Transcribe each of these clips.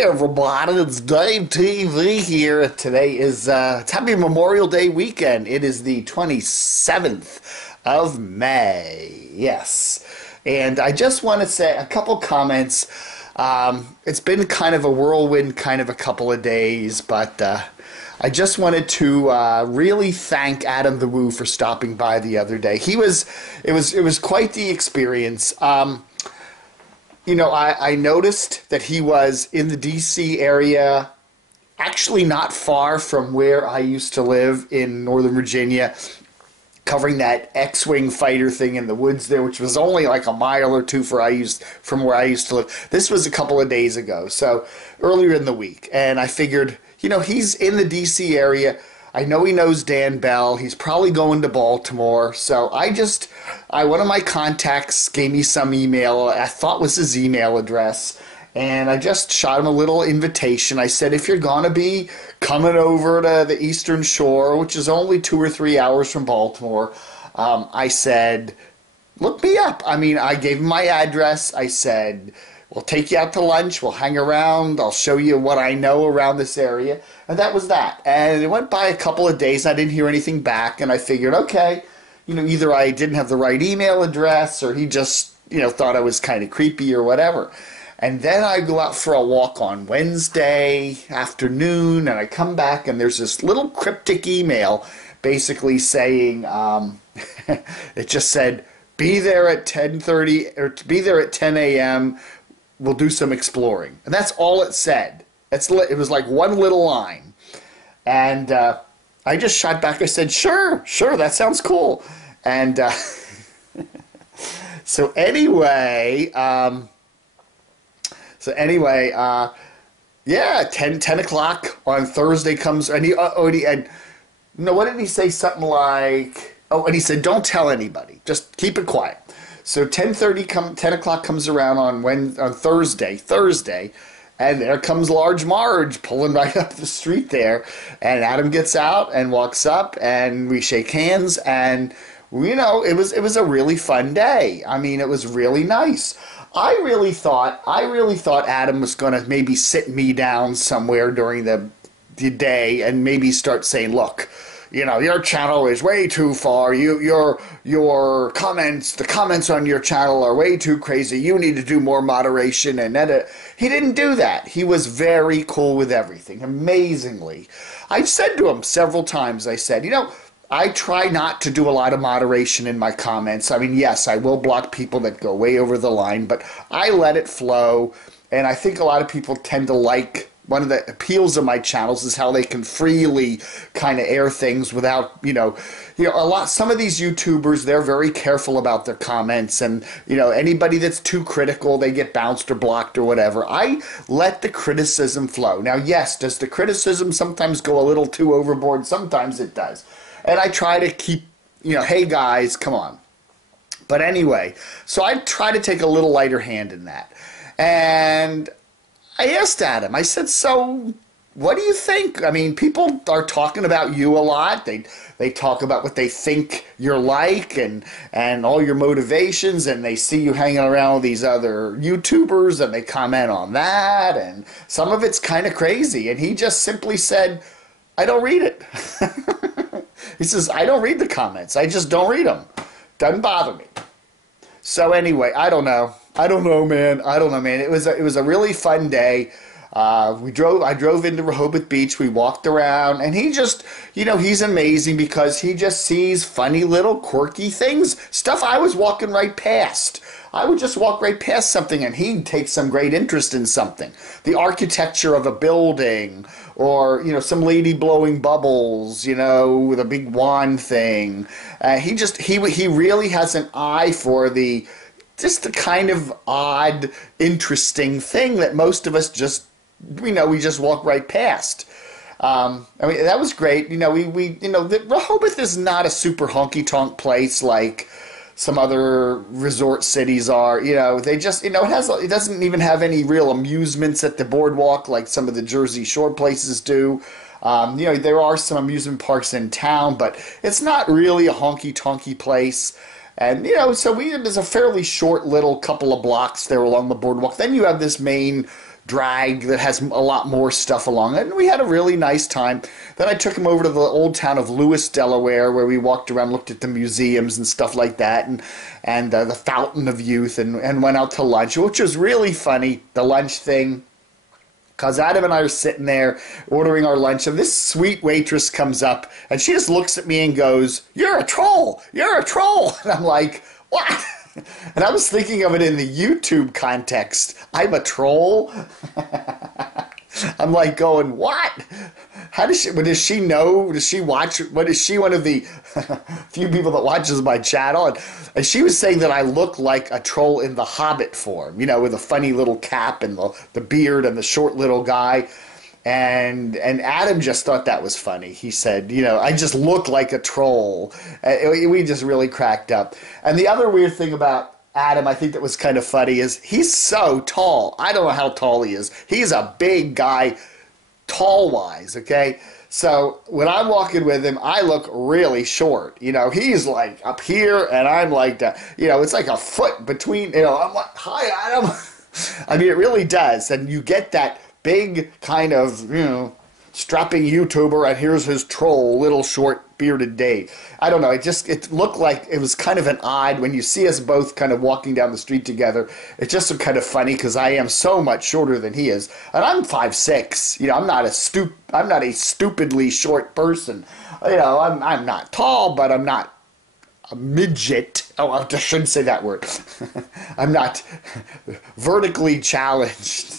Hey everybody, it's Dave TV here. Today is it's Happy Memorial Day weekend. It is the 27th of May. Yes. And I just want to say a couple comments. It's been kind of a whirlwind kind of a couple of days, but I just wanted to really thank Adam the Woo for stopping by the other day. It was quite the experience. You know, I noticed that he was in the D.C. area, actually not far from where I used to live in Northern Virginia, covering that X-Wing fighter thing in the woods there, which was only like a mile or two from where I used to live. This was a couple of days ago, so earlier in the week. And I figured, you know, he's in the D.C. area. I know he knows Dan Bell. He's probably going to Baltimore. So one of my contacts gave me some email I thought was his email address. And I just shot him a little invitation. I said, if you're going to be coming over to the Eastern Shore, which is only 2 or 3 hours from Baltimore, I said, look me up. I mean, I gave him my address. I said, we'll take you out to lunch. We'll hang around. I'll show you what I know around this area. And that was that. And it went by a couple of days. I didn't hear anything back. And I figured, okay, you know, either I didn't have the right email address or he just, you know, thought I was kind of creepy or whatever. And then I go out for a walk on Wednesday afternoon, and I come back, and there's this little cryptic email basically saying, it just said, be there at 10:30 or be there at 10 a.m. We'll do some exploring. And that's all it said. It was like one little line. And I just shot back. I said, sure, that sounds cool. And so anyway, yeah, 10 o'clock on Thursday comes, and what did he say? Something like, and he said, don't tell anybody, just keep it quiet. So 10 o'clock comes around on Thursday, and there comes Large Marge pulling right up the street there, and Adam gets out and walks up, and we shake hands, and you know, it was a really fun day. I mean, it was really nice. I really thought Adam was going to maybe sit me down somewhere during the day and maybe start saying, look, you know, your channel is way too far. Your comments, the comments on your channel are way too crazy. You need to do more moderation and edit. He didn't do that. He was very cool with everything, amazingly. I said to him several times, I said, you know, I try not to do a lot of moderation in my comments. I mean, yes, I will block people that go way over the line, but I let it flow. And I think a lot of people tend to like, one of the appeals of my channels is how they can freely kind of air things without, some of these YouTubers, they're very careful about their comments, and, you know, anybody that's too critical, they get bounced or blocked or whatever. I let the criticism flow. Now, yes, does the criticism sometimes go a little too overboard? Sometimes it does. And I try to keep, you know, hey guys, come on. But anyway, so I try to take a little lighter hand in that. And I asked Adam, I said, so what do you think? I mean, people are talking about you a lot. They talk about what they think you're like and all your motivations, and they see you hanging around with these other YouTubers, and they comment on that, and some of it's kind of crazy. And he just simply said, I don't read it. He says, I don't read the comments. I just don't read them. Doesn't bother me. So anyway, I don't know, man. It was a really fun day. I drove into Rehoboth Beach. We walked around, and he just, you know, he's amazing because he just sees funny little quirky things, stuff I was walking right past. I would just walk right past something, and he'd take some great interest in something. The architecture of a building, or, you know, some lady blowing bubbles, you know, with a big wand thing. He really has an eye for just the kind of odd, interesting thing that most of us just, we just walk right past. I mean, that was great. You know, Rehoboth is not a super honky-tonk place like some other resort cities are. You know, they just, you know, it doesn't even have any real amusements at the boardwalk like some of the Jersey Shore places do. You know, there are some amusement parks in town, but it's not really a honky-tonky place. And, so there's a fairly short little couple of blocks there along the boardwalk. Then you have this main drag that has a lot more stuff along it. And we had a really nice time. Then I took him over to the old town of Lewis, Delaware, where we walked around, looked at the museums and stuff like that, and the Fountain of Youth, and went out to lunch, which was really funny, the lunch thing. Because Adam and I are sitting there ordering our lunch, and this sweet waitress comes up, and she just looks at me and goes, "You're a troll! You're a troll!" And I'm like, "What?" And I was thinking of it in the YouTube context. I'm a troll? I'm like going, what? How does she, does she know? Does she watch? What is she one of the few people that watches my channel? And she was saying that I look like a troll in the Hobbit form, with a funny little cap and the beard and the short little guy. And Adam just thought that was funny. He said, I just look like a troll. We just really cracked up. And the other weird thing about Adam, I think that was kind of funny, is he's so tall. I don't know how tall he is. He's a big guy, tall-wise, okay? So when I'm walking with him, I look really short. He's like up here, and I'm like, it's like a foot between, I'm like, hi, Adam. I mean, it really does. And you get that big kind of, strapping YouTuber, and here's his troll, little short bearded Dave. I don't know. It looked like it was kind of an odd, when you see us both kind of walking down the street together, it's just kind of funny because I am so much shorter than he is. And I'm 5'6". I'm not a stupidly short person. I'm not tall, but I'm not a midget. Oh, I shouldn't say that word. I'm not vertically challenged.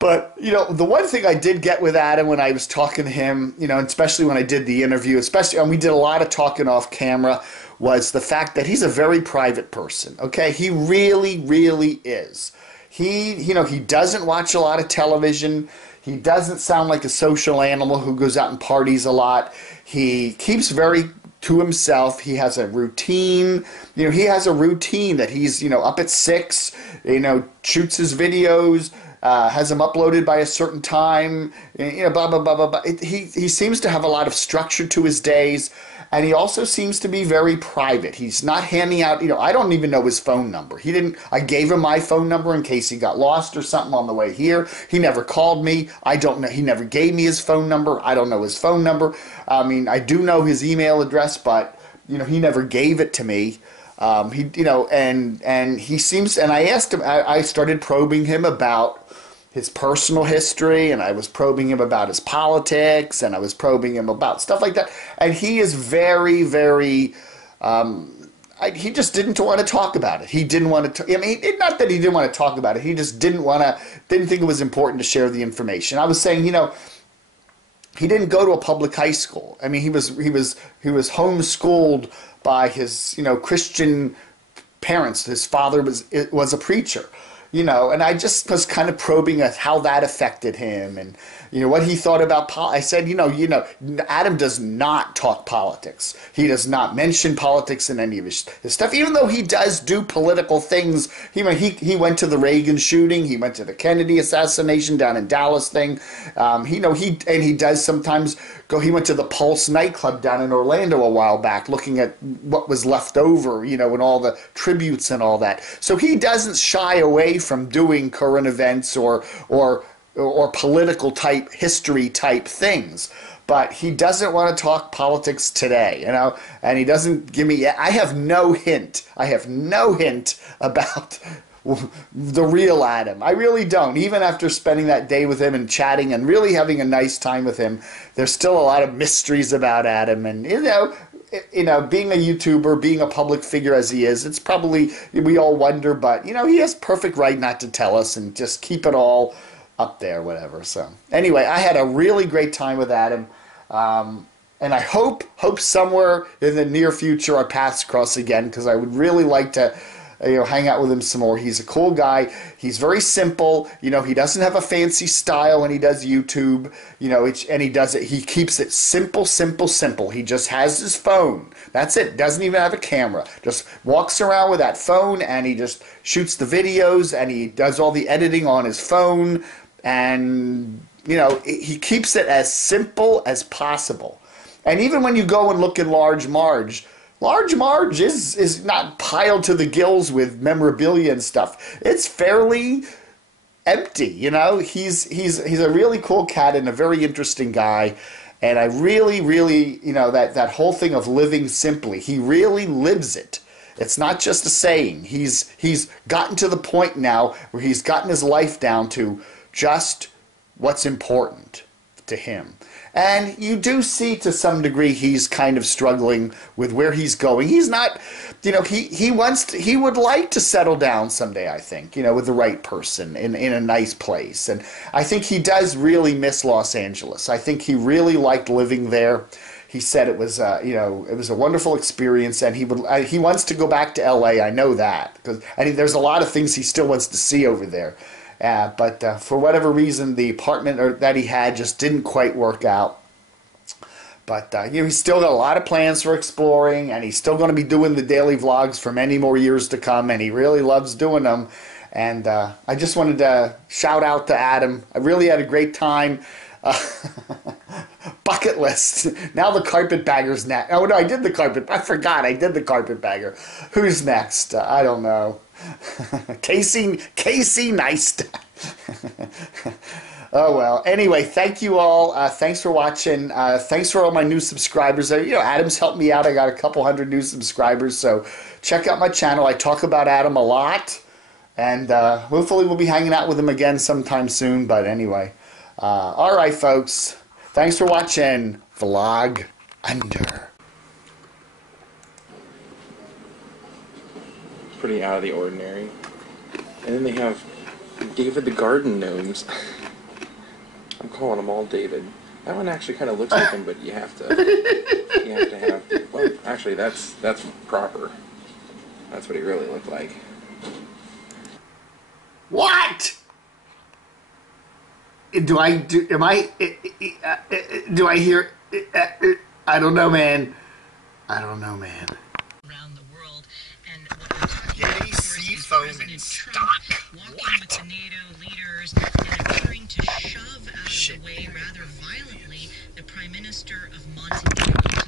But, the one thing I did get with Adam when I was talking to him, especially when I did the interview, and we did a lot of talking off camera, was the fact that he's a very private person, okay? He really, really is. He doesn't watch a lot of television. He doesn't sound like a social animal who goes out and parties a lot. He keeps very to himself. He has a routine. He has a routine that he's, up at 6, shoots his videos, has them uploaded by a certain time, blah, blah, blah, blah, blah. He seems to have a lot of structure to his days, and he also seems to be very private. He's not handing out, I don't even know his phone number. I gave him my phone number in case he got lost or something on the way here. He never called me. I don't know. He never gave me his phone number. I don't know his phone number. I mean, I do know his email address, but, he never gave it to me. And he seems, and I asked him, I started probing him about his personal history, and I was probing him about his politics, and I was probing him about stuff like that. And he is very, very, he just didn't want to talk about it. He didn't want to, not that he didn't want to talk about it, he just didn't think it was important to share the information. I was saying, he didn't go to a public high school. I mean, he was homeschooled by his, Christian parents. His father was a preacher. And I just was kind of probing at how that affected him, and what he thought about I said, Adam does not talk politics. He does not mention politics in any of his stuff, even though he does do political things. He went to the Reagan shooting, he went to the Kennedy assassination down in Dallas thing. He does sometimes go. He went to the Pulse nightclub down in Orlando a while back, looking at what was left over, and all the tributes and all that. So he doesn't shy away from doing current events or political type, history type things. But he doesn't want to talk politics today, and he doesn't give me, I have no hint about the real Adam. I really don't. Even after spending that day with him and chatting and really having a nice time with him, there's still a lot of mysteries about Adam. And, being a YouTuber, being a public figure as he is, it's probably, we all wonder, but, he has perfect right not to tell us and just keep it all up there, whatever. So, anyway, I had a really great time with Adam. And I hope somewhere in the near future our paths cross again, because I would really like to hang out with him some more. He's a cool guy. He's very simple. He doesn't have a fancy style when he does YouTube. And he does it. He keeps it simple, simple, simple. He just has his phone. That's it. Doesn't even have a camera. Just walks around with that phone, and he just shoots the videos, and he does all the editing on his phone. And he keeps it as simple as possible. And even when you go and look at Large Marge is not piled to the gills with memorabilia and stuff. It's fairly empty. You know, he's a really cool cat and a very interesting guy. And I really, really, you know, that whole thing of living simply, he really lives it. It's not just a saying. He's gotten to the point now where he's gotten his life down to just what's important to him. And you do see to some degree he's kind of struggling with where he's going. He's not, you know, he would like to settle down someday, I think, you know, with the right person in a nice place. And I think he does really miss Los Angeles. I think he really liked living there. He said it was, you know, it was a wonderful experience, and he wants to go back to L.A. I know that, because I think there's a lot of things he still wants to see over there. But for whatever reason, the apartment that he had just didn't quite work out. But you know, he's still got a lot of plans for exploring, and he's still going to be doing the daily vlogs for many more years to come, and he really loves doing them. And I just wanted to shout out to Adam. I really had a great time. Bucket list. Now the carpetbagger's next. Oh no, I did the carpet. I forgot I did the carpetbagger. Who's next? I don't know. Casey Neistat. Oh well. Anyway, thank you all. Thanks for watching. Thanks for all my new subscribers. You know, Adam's helped me out. I got a couple hundred new subscribers. So check out my channel. I talk about Adam a lot, and hopefully we'll be hanging out with him again sometime soon. But anyway, all right, folks. Thanks for watching Vlog Under. Pretty out of the ordinary. And then they have David the Garden Gnomes. I'm calling them all David. That one actually kind of looks like him, but you have to have. Well, actually, that's proper. That's what he really looked like. What? Do I hear? I don't know, man. I don't know, man. Around the world, and what we're talking about is President Trump walking with the NATO leaders and appearing to shove out of the way rather violently the Prime Minister of Montenegro.